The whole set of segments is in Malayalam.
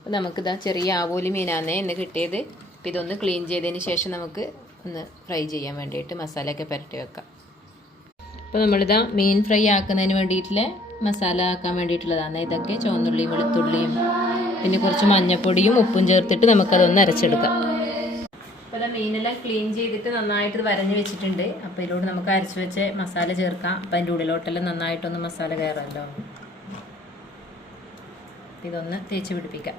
അപ്പോൾ നമുക്കിതാ ചെറിയ ആവോലി മീനാണ് ഇന്ന് കിട്ടിയത്. അപ്പോൾ ഇതൊന്ന് ക്ലീൻ ചെയ്തതിന് ശേഷം നമുക്ക് ഒന്ന് ഫ്രൈ ചെയ്യാൻ വേണ്ടിയിട്ട് മസാലയൊക്കെ പുരട്ടി വെക്കാം. അപ്പോൾ നമ്മളിതാ മീൻ ഫ്രൈ ആക്കുന്നതിന് വേണ്ടിയിട്ടുള്ള മസാല ആക്കാൻ വേണ്ടിയിട്ടുള്ളതാണ്. ഇതൊക്കെ ചുവന്നുള്ളിയും വെളുത്തുള്ളിയും പിന്നെ കുറച്ച് മഞ്ഞൾപ്പൊടിയും ഉപ്പും ചേർത്തിട്ട് നമുക്കതൊന്ന് അരച്ചെടുക്കാം. അപ്പോൾ മീനെല്ലാം ക്ലീൻ ചെയ്തിട്ട് നന്നായിട്ട് വരഞ്ഞ് വെച്ചിട്ടുണ്ട്. അപ്പോൾ ഇതിലൂടെ നമുക്ക് അരച്ച് വെച്ച മസാല ചേർക്കാം. അപ്പോൾ അതിൻ്റെ ഉള്ളിലോട്ടെല്ലാം നന്നായിട്ടൊന്ന് മസാല കയറുമല്ലോ. ഇതൊന്ന് തേച്ച് പിടിപ്പിക്കാം.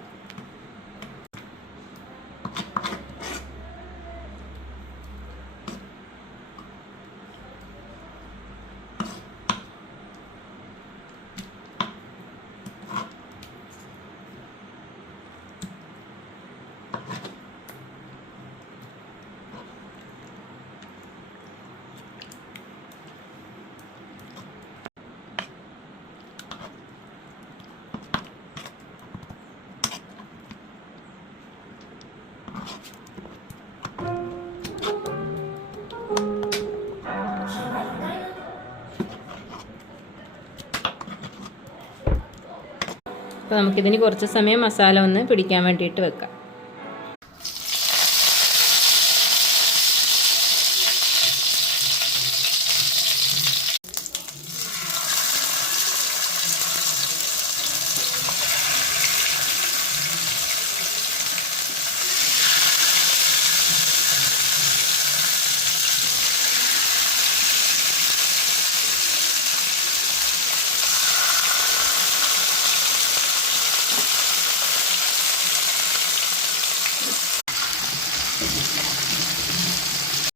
അപ്പോൾ നമുക്കിതിന് കുറച്ച് സമയം മസാല ഒന്ന് പിടിക്കാൻ വേണ്ടിയിട്ട് വെക്കാം.